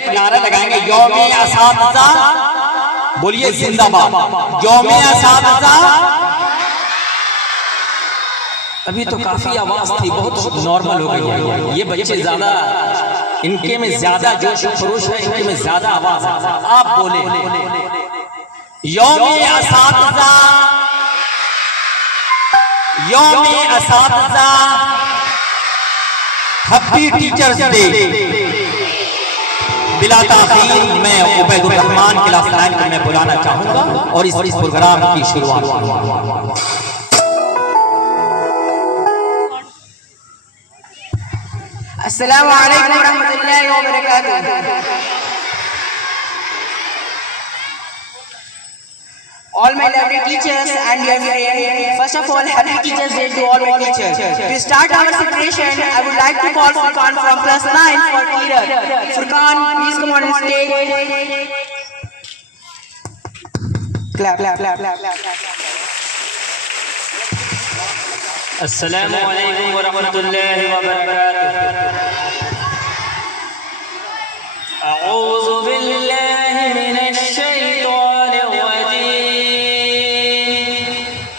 एक नारा लगाएंगे, यौमे असातिज़ा, बोलिए जिंदाबाद, यौमे असातिज़ा। अभी तो काफी आवाज थी, बहुत नॉर्मल हो गई है। ये बच्चे ज्यादा, इनके में ज्यादा जोश खरोश है, इनके में ज्यादा आवाज है। आप बोले यौमे असातिज़ा, यौमे असातिज़ा, हैप्पी टीचर्स डे। बिला ताखीर मैं उबैदुर रहमान क्लास 9 को मैं बुलाना चाहूंगा और इस प्रोग्राम की शुरुआत करूंगा। अस्सलामु अलैकुम रहमतुल्लाहि व बरकातुहू। All my lovely teachers and dear friends, first of all, happy Teachers' Day to all my teachers. To start our celebration, I would like to call Furqan from class 9 for clear. Furqan, please come on stage. Clap, clap, clap, clap, clap, clap. अस्सलामु अलैकुम व रहमतुल्लाहि व बरकातुहू। अऊज़ु बिल्लाहि मिनश शैतानिर रजीम।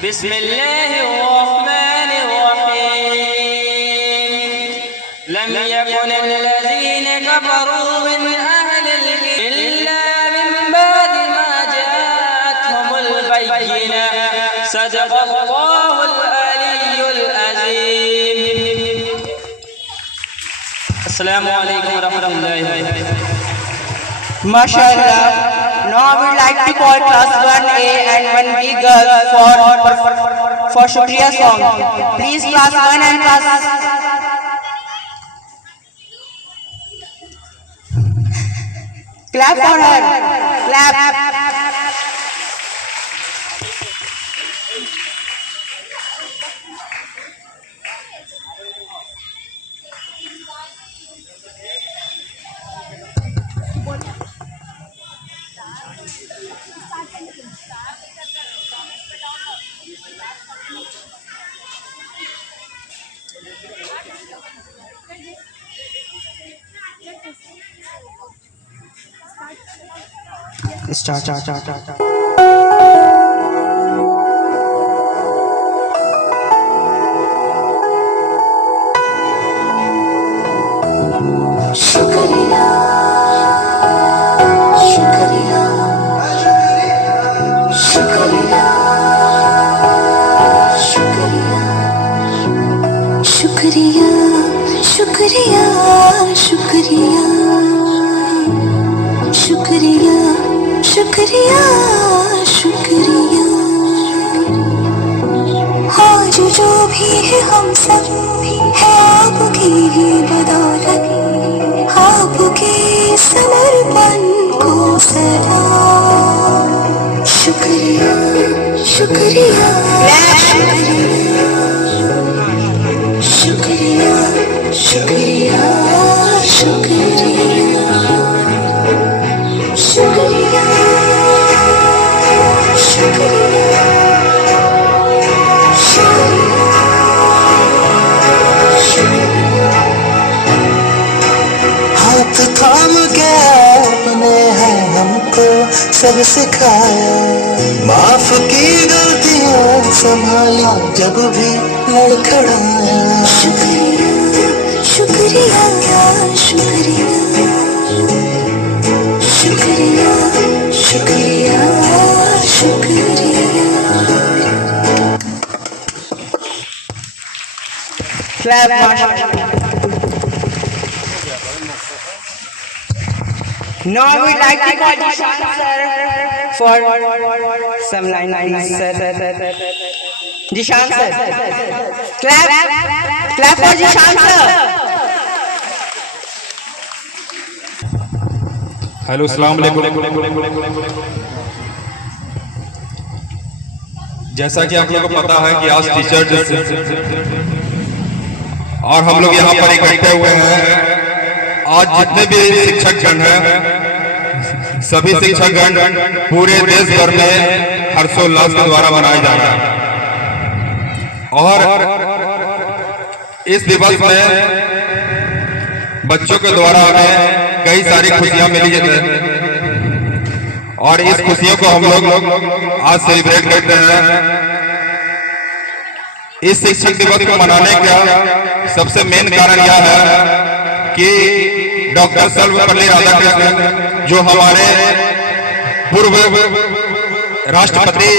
बिस्मिल्लाहिर रहमानिर रहीम। Lump यकुनिल लज़ीना कफ़रू मिन अहलिल किताब इल्ला मिन बादि मा जाअतहुमुल बय्यिनाह। सदक़ल्लाहुल अलीयुल अज़ीम। अस्सलामु अलैकुम व रहमतुल्लाहि व बरकातुहू। MashaAllah. Now I would like to call class 1A and 1B girls for Shukriya song. Please class 1 and class. Clap for her. Clap. Start. शुक्रिया शुक्रिया शुक्रिया शुक्रिया शुक्रिया शुक्रिया शुक्रिया शुक्रिया शुक्रिया शुक्रिया। आज जो भी है हम सब है आपकी ही बदौलत, आपके समर्पण को सलाम। शुक्रिया शुक्रिया शुक्रिया शुक्रिया शुक्रिया शुक्रिया शुक्रिया हाथ थाम के आपने है हमको सब सिखाया, माफ की गलतियां संभाली जब भी लड़खड़ाया। शुक्रिया शुक्रिया शुक्रिया शुक्रिया शुक्रिया शुक्रिया। Clap, MashaAllah. Now I would like to call Jishan sir for some lines. Jishan sir. Clap for Jishan sir. Hello अस्सलाम वालेकुम। जैसा कि आप लोगों को पता है कि आज टीचर डे और हम लोग यहाँ पर इकट्ठे हुए हैं। आज जितने भी शिक्षकगण हैं, सभी शिक्षकगण पूरे देश भर में हर्षोल्लास के द्वारा मनाए जा रहे हैं और इस दिवस में बच्चों के द्वारा हमें कई सारी खुशियां मिली है और इस खुशियों को हम लोग आज सेलिब्रेट करते हैं। इस शिक्षक दिवस को मनाने का सबसे मेन कारण यह है कि डॉक्टर सर्वपल्ली राधाकृष्णन जो हमारे पूर्व राष्ट्रपति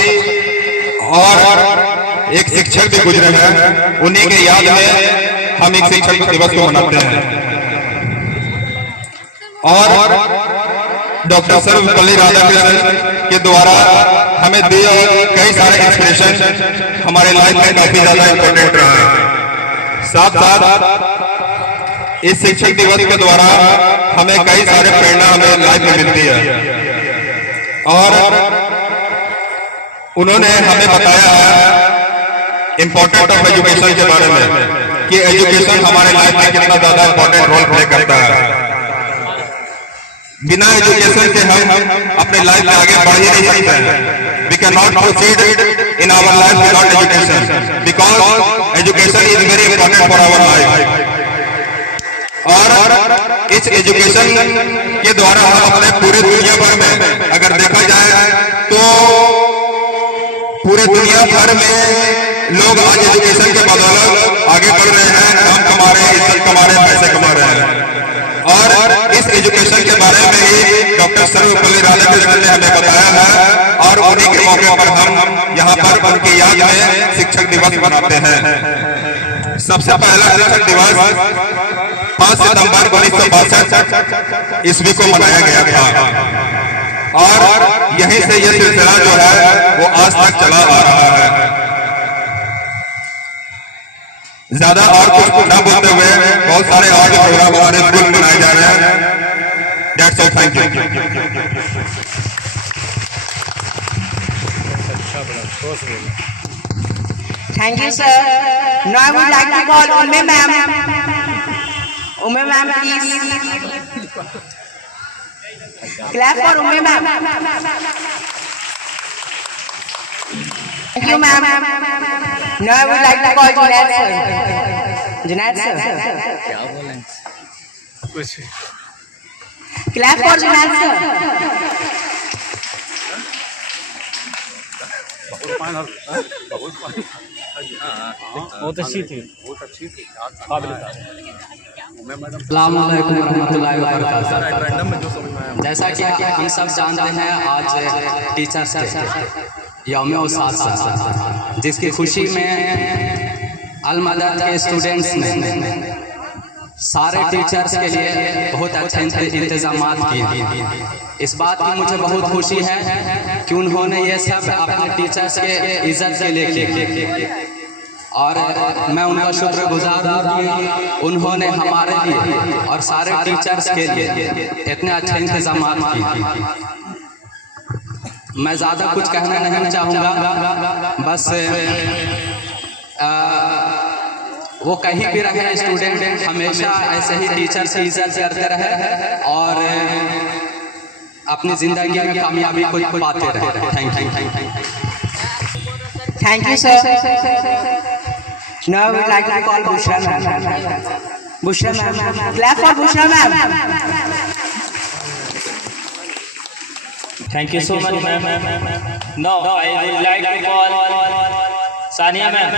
और एक शिक्षक भी गुजरे हैं, उन्हीं के याद में हम एक शिक्षक दिवस को मनाते हैं। और डॉक्टर सर्वपल्ली राधाकृष्णन के द्वारा हमें दिए कई सारे इंस्पिरेशन हमारे लाइफ में काफी ज्यादा इंपॉर्टेंट रहा है। साथ साथ इस शिक्षक दिवस के द्वारा हमें कई सारे प्रेरणा हमें लाइफ में मिलती है और उन्होंने हमें बताया है इम्पोर्टेंट ऑफ एजुकेशन के बारे में कि एजुकेशन हमारे लाइफ में कितना ज्यादा इंपॉर्टेंट रोल प्ले करता है। बिना एजुकेशन के हम अपने लाइफ में आगे बढ़ ही नहीं सकते हैं। We can not proceed in our life without education because education is very important for our life. और इस एजुकेशन के द्वारा हम अपने पूरे दुनिया भर में अगर देखा जाए तो पूरे दुनिया भर में लोग आज एजुकेशन के बदौलत आगे बढ़ रहे हैं, काम कमा रहे हैं, इज्जत कमा रहे हैं, पैसे कमा रहे हैं। और इस एजुकेशन के बारे में ही डॉक्टर सर्वपल्ली राधाकृष्णन ने हमें बताया है और उन्हीं के मौके पर हम यहाँ पर उनकी याद में शिक्षक दिवस मनाते हैं। सबसे पहला शिक्षक दिवस 5 सितंबर 1962 ईस्वी को मनाया गया था और यहीं से यह सिलसिला जो है वो आज तक चला आ रहा है। ज्यादा और कुछ ना बोलते हुए बहुत सारे और भी प्रोग्राम हमारे स्कूल में मनाए जा रहे हैं। That's all, thank you. Thank you, sir. Now I would like to call Umme ma'am. Umme ma'am, please. Clap for Umme ma'am. Thank you, ma'am. Now I would like to call Junaid sir. Junaid sir. Clap for Junaid sir. बहुत अच्छी थी। अस्सलाम वालेकुम रहमतुल्लाहि व बरकातहू। जैसा कि हम सब जानते हैं आज टीचर्स डे यौम उसासा जिसकी खुशी में अल मदद के स्टूडेंट्स ने सारे टीचर्स के लिए बहुत अच्छे इंतजामात किए। इस बात की मुझे बहुत खुशी है कि उन्होंने ये सब अपने टीचर्स के इज्जत के लिए किए और मैं उनका शुक्रगुजार हूँ कि उन्होंने हमारे लिए और सारे टीचर्स के लिए इतने अच्छे इंतजामात किए। मैं ज़्यादा कुछ कहना नहीं चाहूँगा, बस वो कहीं भी रहे स्टूडेंट हमेशा ऐसे ही टीचर्स की इज्जत करते रहे और अपनी ज़िंदगी में कामयाबी को पाते रहे। Thank you, sir. Now I would like to call Bushra ma'am. Bushra ma'am. Clap for Bushra ma'am. Thank you so much, ma'am. Now I would like to call Sania ma'am.